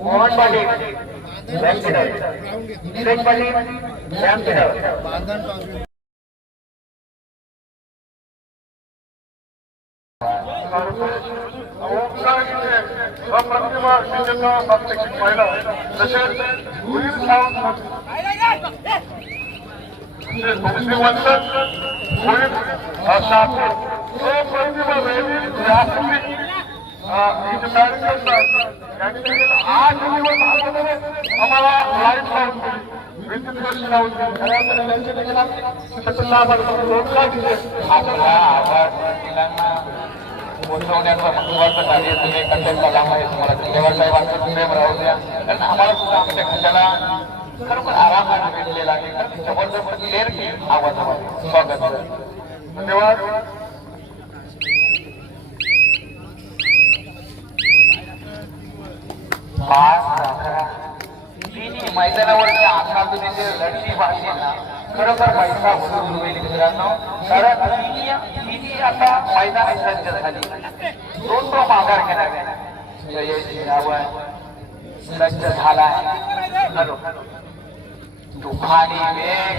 सामना समितीकडे पाटील दिनेश पाटील पाटील प्रात्यक्षिक पाहिला तसेच उदीर सावंत श्रीवंतन होईल आठ दिवस आम्हाला लाइट लावून विद्युत कशी लावून दिले. आपला आवाज वकिलांना पोहोचवण्याचं महत्वाचं कार्य तुम्ही कंटेंटला लांब आहे तुम्हाला. धन्यवाद साहेबांचं प्रेम राहू द्या. कारण आम्हाला सुद्धा आमच्या खात्याला खरोखर आरामात भेटलेला आहे. कारण जबरदस्त क्लिअर आवाज स्वागत. धन्यवाद. पाच अकरा आता तुम्ही जे लढती ना खरोखर पैसा वसूल होईल मित्रांनो कारण तिन्ही आता मैदान सज्ज झाली. दोन तो माघार घेणार जयेश सज्ज झाला तुफानी वेग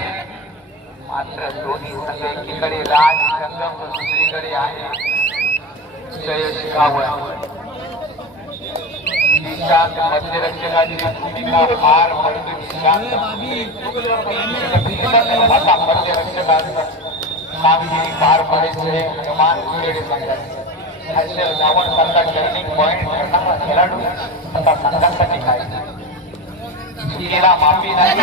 मात्र दोन्ही संघ एकीकडे राज संगम दुसरीकडे आहे. जयेश रावण निशांत मध्यरक्षकाची भूमिका फार पडते निशांत कामगिरी पार पाडायचे हनुमान खेळ संघाचे हर्षल रावण टर्निंग करणारा खेळाडू आता संघासाठी काय? माफी नाही.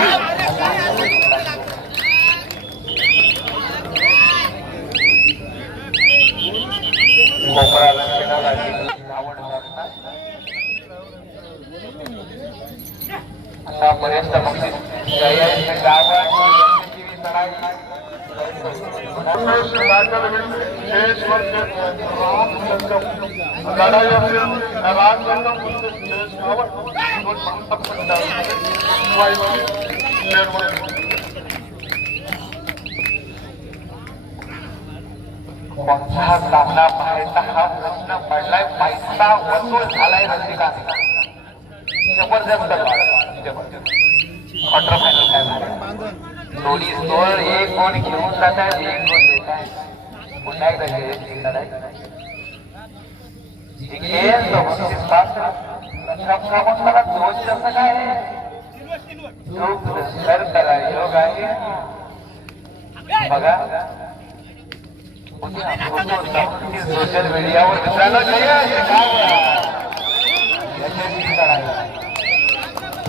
राजसंगम शेष कोणता सामना पाहायचा हा प्रश्न पडलाय? पैसा वसूल झालाय रसिकांचा. जबरदस्त लढाई, जबरदस्त क्वार्टर फायनल काय दोन्ही स्कोर एक गुण घेऊन जात आहेत एक गुण देत आहेत पुन्हा एकदा जयेशची लढाई जिंकेल तो बक्षीस पात्र प्रथम क्रमांकाला दोन चषक आहे योग सर करा योग आहे बघा सोशल मीडियावर मित्रांनो जयेश गावडा.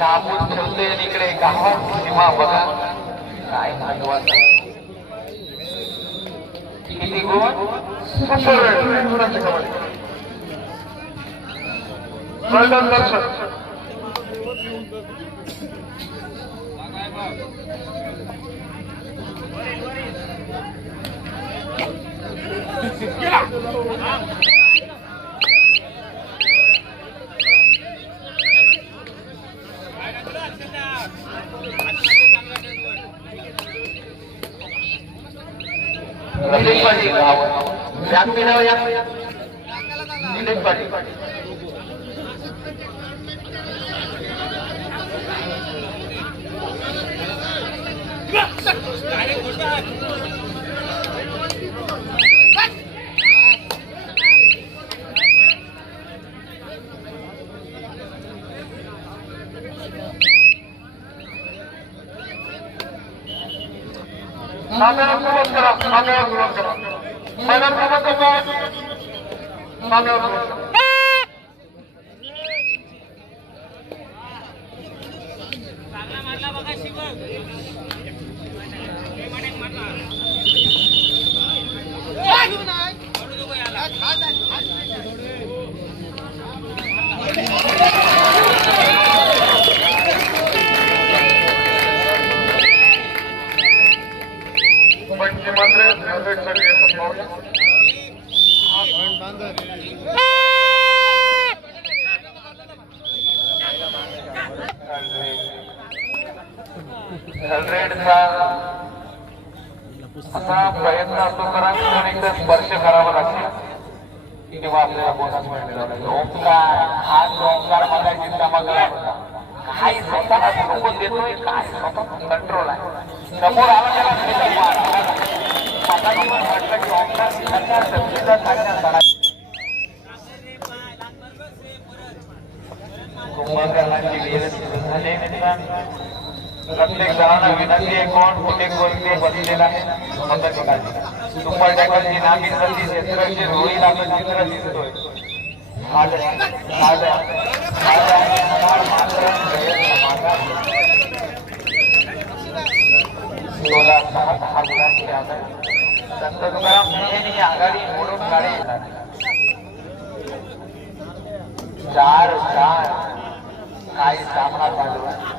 नाबूद ठेवले इकडे गावात सीमा बघा. काय महत्वाचं किती गुण दर्शन निलेश पाटील यात नाव या निलेश पाटील नाम्याला सुरुवात करा नाम्याला सुरुवात करा मैदान क्रमांक पाच नाम्याला सुरुवात करा पंचे असा प्रयत्न असतो कारण एकदा स्पर्श करावा लागतो. तेव्हा आपल्याला बोनस मिळणार ओंकार हा जो ओंकार मला जिंदा मागला काही स्वतःला झोपून देतोय काय स्वतः कंट्रोल आहे. समोर आला त्याला म्हटलं की ओंकार काढण्यात आला कुंभकर्णाची वेळ सुरू प्रत्येक जणांना विनंती आहे कोण कुठे कोणते बसलेलं आहे महत्वाची सुपर टॅकलची नामी संधी क्षेत्राचे रोहित आपण चित्र दिसतोय सोळा आघाडी संत तुकाराम नेहमी आघाडी मोडून गाडी चार चार काय सामना चालू आहे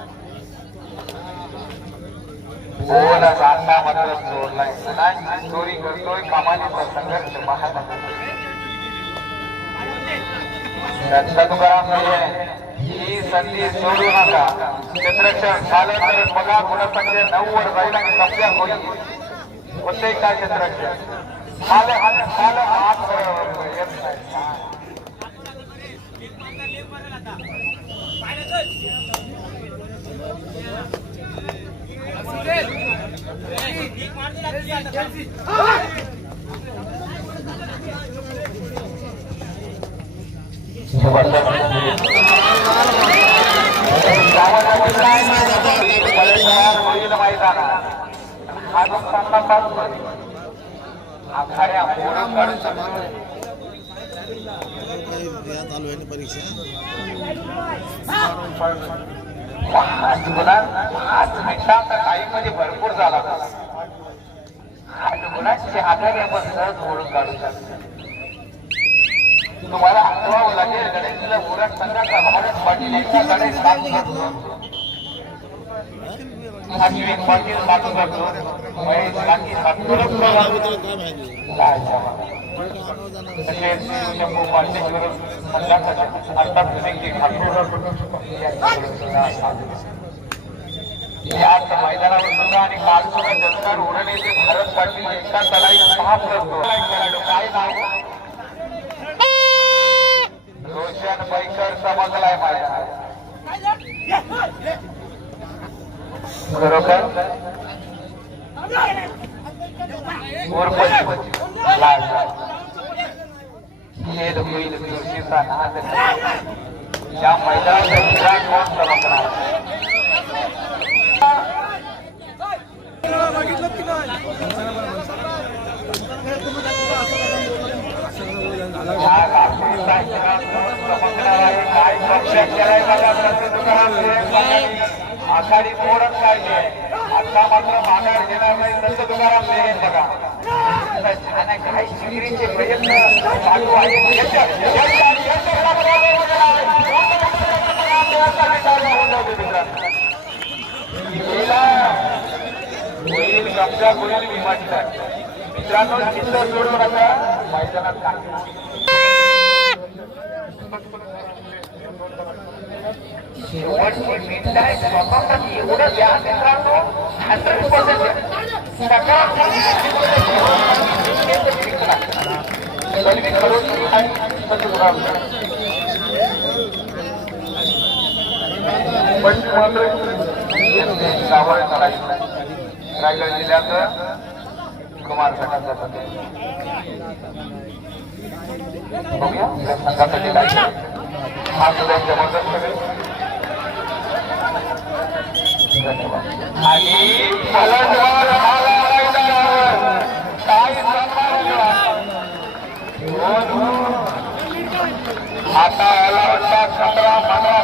बोला सामना मात्र सोडलाय मुलांची चोरी करतोय कमालीचा संघर्ष पाहत संत तुकाराम ही संधी सोडू नका. क्षेत्रक्षण झालं तर बघा गुणसंख्या नऊ वर जाईल आणि समजा होईल. होते का क्षेत्रक्षण झालं झालं झालं मात्र येत नाही आखाड्या मोडून काढू शकतो चालू आहे ना परीक्षा पाच गुणात पाच टाईम म्हणजे भरपूर झाला. आठ गुणांची आघाडी आपण सहज मोडून काढू शकतो. तुम्हाला आठवावं लागेल गणेशला उरट संघाचा भारत पाटील एकदा गणेश साथ करतो. अश्विन पाटील साथ करतो. महेश जमा. तसेच शंभू पाटेश्वर संघासाठी अर्थात ठाकूर याच मैदानावर सुद्धा आणि काल सुद्धा जत्कार ते भारत पाटील एका तळाई सहा करतो काय नाव रोशन बैकर चमकलाय मैदानात खरोखर उर्फ लाल खेळ होईल जोशीचा नाद या मैदानाचा विराट कोण चमकणार या लाखोचा विराट कोण चमकणार आहे काय पक्ष केलाय बघा प्रसिद्ध तुकाराम आखाडी मोडत पाहिजे आता मात्र माघार घेणार नाही संत तुकाराम बघा काही शिबिरीचे प्रयत्न चालू आहेत होईल कब्जा होईल मी म्हटलं मित्रांनो चित्त सोडू नका मैदानात काही शेवटची मिनिट रायगड जिल्ह्यात कुमार संघाचा पती बघूया. संघासाठी काय? हा सुद्धा जबरदस्त ठेवा आणि आता याला म्हणतात सतरा पंधरा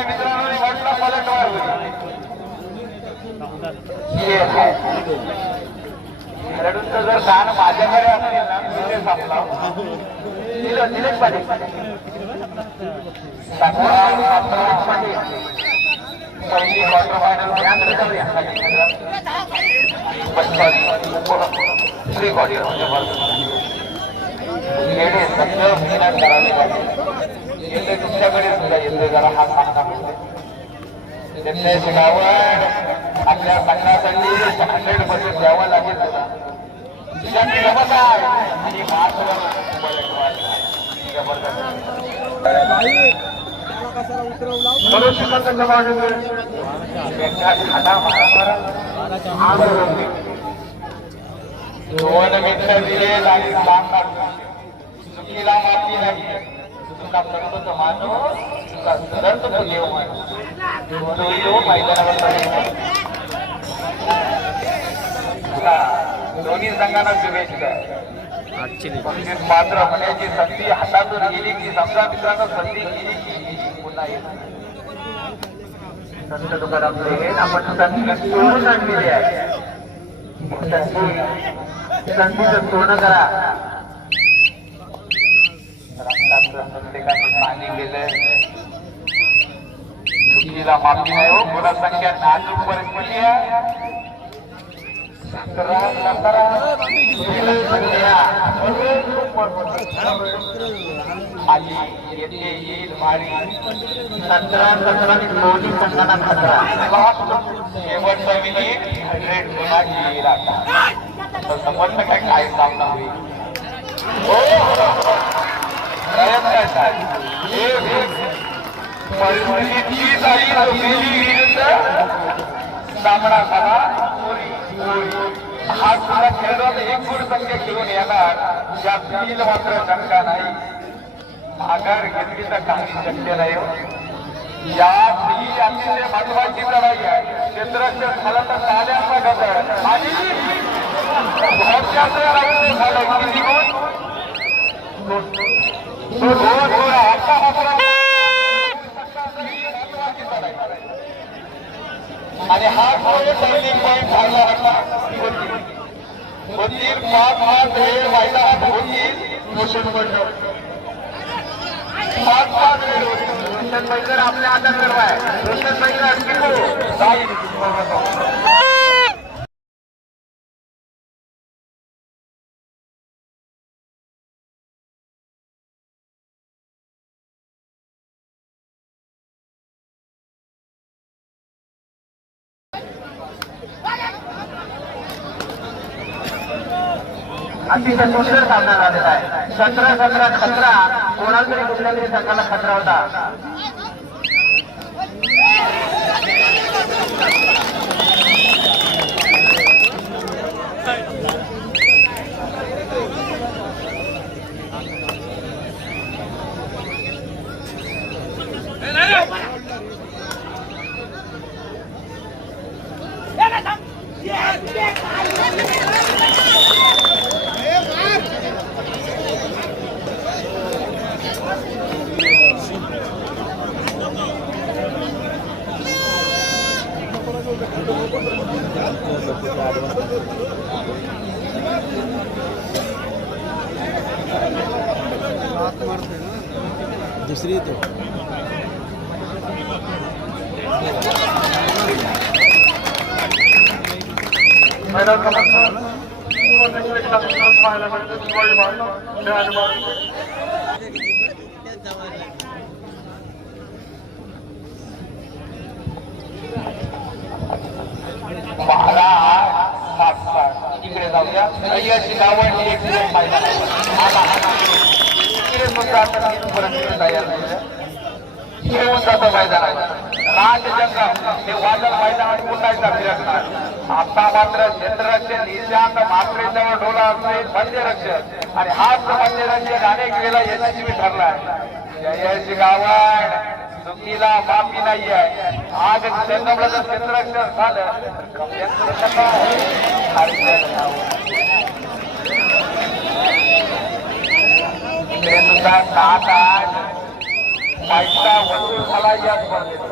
मित्रांनो पलटवार खेळाडूंचं जर दान माझ्याकडे असेल ना मी ते संपला दिलं दिलेच पाहिजे पहिली क्वार्टर फायनल यानंतर जाऊया थ्री क्वार्टर खेळे सगळं मेहनत करावी येते तुमच्याकडे सुद्धा येते जरा हा सामना होते त्यांच्या शिकावर आपल्या संघासाठी हंड्रेड पर्सेंट द्यावं लागेल तुला तुझ्याची जमत आहे. ही दोन मित्र दिले आणि लांब चुकीला माती नाही तुझा सर्वच मानो तुझा सरत देव तो मैदानावर दोन्ही संघांना शुभेच्छा मात्र होण्याची संधी हातातून गेली की समजा मित्रांनो संधी गेली की गेली, पुन्हा संत तुकाराम आपण संधी सोडून आणलेली आहे. संधी संधीचं सोनं करा. प्रत्येकाने पाणी गेलंय चुकीला माफी नाही हो गुणसंख्या नाजूक परिस्थिती आहे. सतरा सतरा येईल वारी सतरा सतरा दोन्ही संघांना खतरा शेवटचा मिनिट हंड्रेड गुणाची येईल आता तर समजलं काय काय सामना होईल प्रयत्न आहेत. परिस्थिती सामना करा हा सुद्धा खेळात एक गुण संख्या घेऊन येणार या तीन मात्र शंका नाही. आकार घेतली तर काही शक्य नाही हो. या ही अतिशय महत्वाची लढाई आहे. क्षेत्ररक्षण झालं तर ताल्यांचा गजर आणि झालं. किती गुण? तो दोन गुण. आता मात्र महत्वाची लढाई आणि हा गोल टर्निंग पॉईंट झाला होता वजीर पाच पाच वेळ व्हायला होती रोशन मंडळ पाच पाच वेळ होती रोशन मंडळ आपल्या हातात सर्व आहे रोशन मंडळ आणखी अतिशय सुंदर सामना झालेला आहे सतरा सतरा खतरा कोणाला तरी कुठल्या तरी संघाला खतरा होता दुसरी येतो मैदान क्रमांक पाहायला सात जाऊया अय्याची गावं एक दिवस पाहिला आला, आला. इकडे आता हे वादळ मैदानात पुन्हा एकदा फिरकणार आता मात्र क्षेत्ररक्षण निशांत मात्रेजवळ डोला असेल मध्यरक्षक आणि हाच मध्यरक्षक अनेक वेळेला यशस्वी ठरलाय. जयश गावड चुकीला माफी नाही आहे आज चंद्रमला जर क्षेत्ररक्षण झालं तर सुद्धा सात आठ पैसा वसूल झाला या स्पर्धेत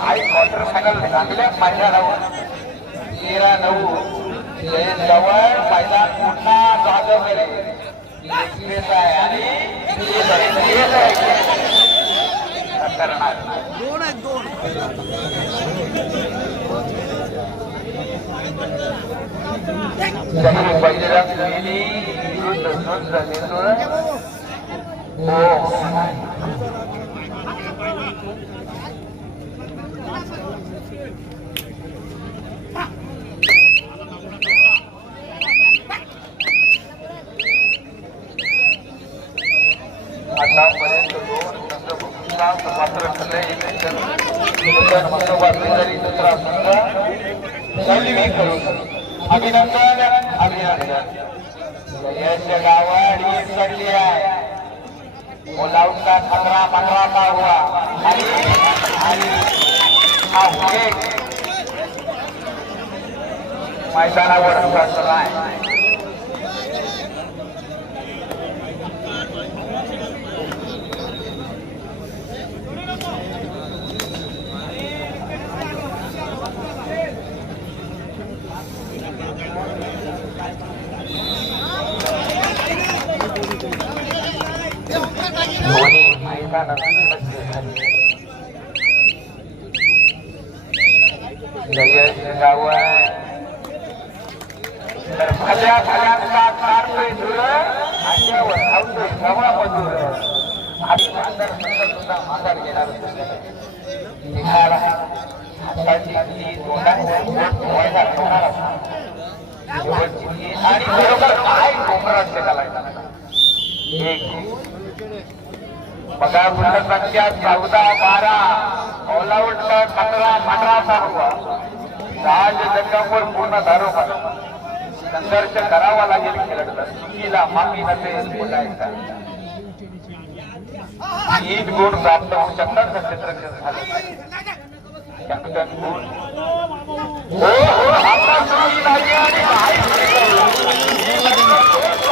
आई क्वार्टर फायनल चांगल्या तेरा नऊ जवळ मैदान पुन्हा जाधव गेले आणि संघ भूमिका पात्र ठरले नूतन मसोबातली जरी दुसरा संघ अभिनंदन अभिनंदन यश गावाड ही चढली आहे बोलावून का खतरा हुआ आणि हा मैदानावर आहे जयेश गावण तर भल्या भल्यांचा काढतोय धुर अंगावर धावतोय गवा मजूर अभिनंदन संघ सुद्धा माघार घेणार निघाला हाताची तोंडाची आणि बरोबर काय कोपरात घालायचा एक. बघा पुढं संख्या चौदा बारा ऑलआउट सतरा खतरा खतराचा हुआ. जहाज जंगमवर पूर्ण दारोबार संघर्ष करावा लागेल खेळाडूला. चुकीला माफी नसेल बोलायचा ईद गुण प्राप्त होऊ शकतात तर झाले कॅप्टन गुण हो हो आता चुकी लागली आणि बाहेर निघाला.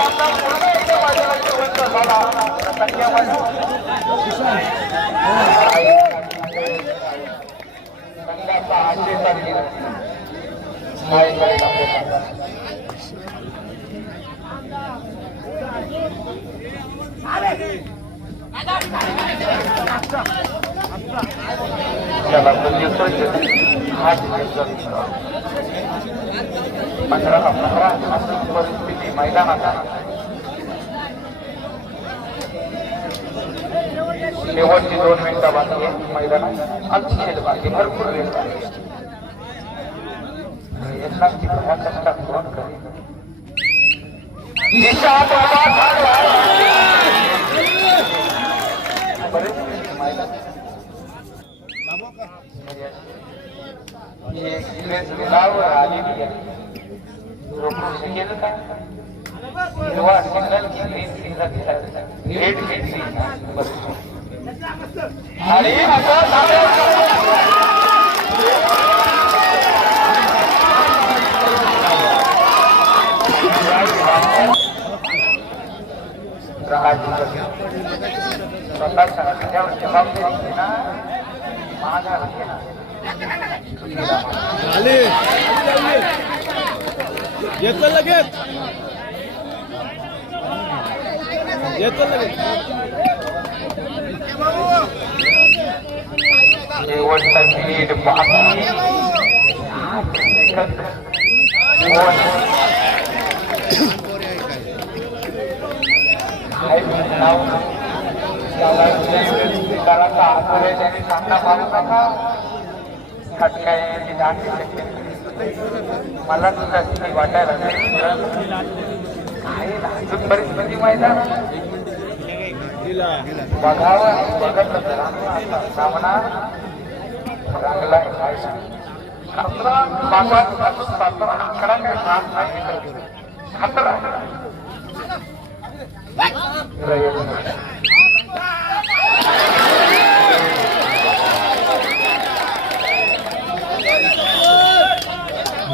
आता पुन्हा एकदा बाजूला त्याला हा पंधरा पंधरा परिस्थिती मैदानात शेवटची दोन मिनिटं बाकी आहे मैदानात. अतिशय बाकी भरपूर वेळ बाकी आहे. कष्टात कोण करेल दिशा बाबा झाला. परिस्थिती मैदानात ही एक्सप्रेस वेळावर आलेली आहे रोखू का हिरवा सिग्नल की? ग्रीन सिग्नल रेड घेतली आणि आता जबाबदारी घेणार माघार घेणार आले येतो लगेच येतो लगेच शेवटचा लीड बाकी कराचा आधार आहे त्यांनी सामना मारू नका खटकाय दाटी मला सुद्धा ती वाटायला नाही काही नाजूक परिस्थिती मैदान बघावं बघत सामना रंगलाय खतरा मागास असून सातरा अकरा मी सात नाही खतरा प्रयत्न जाईल का पाच पाच जातो जातोय आणि आणि